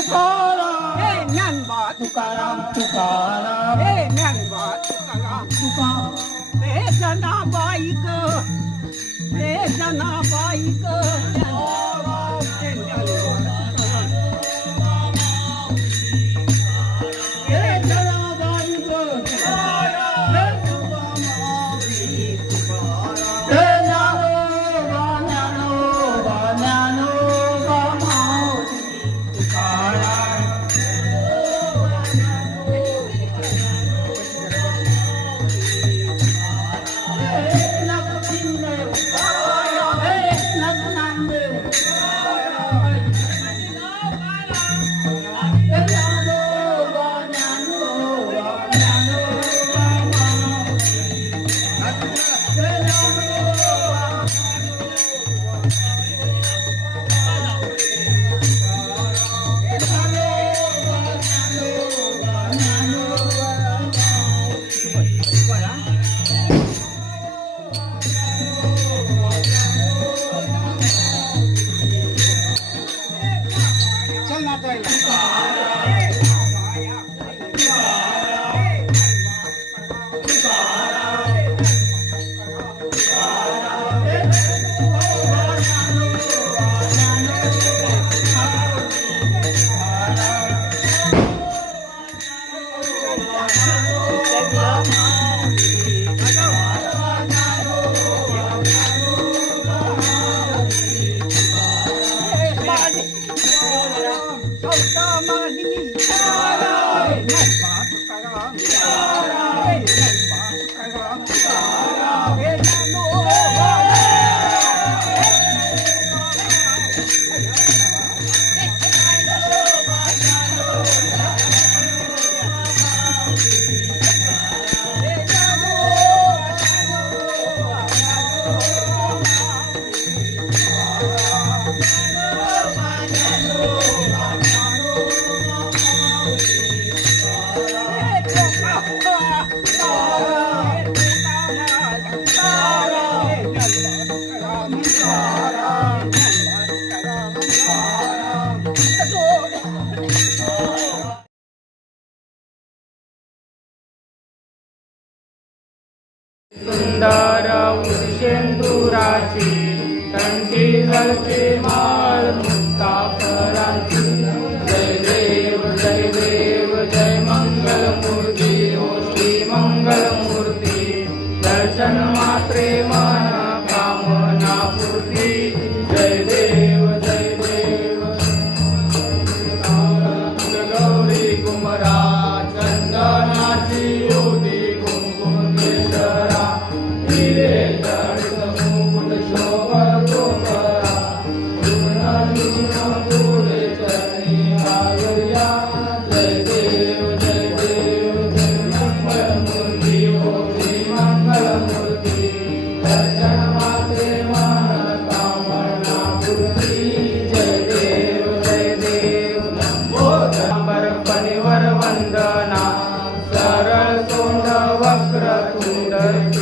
तुकाराम हे ज्ञानबा तुकाराम तुकाराम हे ज्ञानबा तुकाराम तुकाराम हे जनाबाई ग हे जनाबाई ग Thank you. सुंदर उशेंदुराची कंठी हलते मा चंद्र सुंदर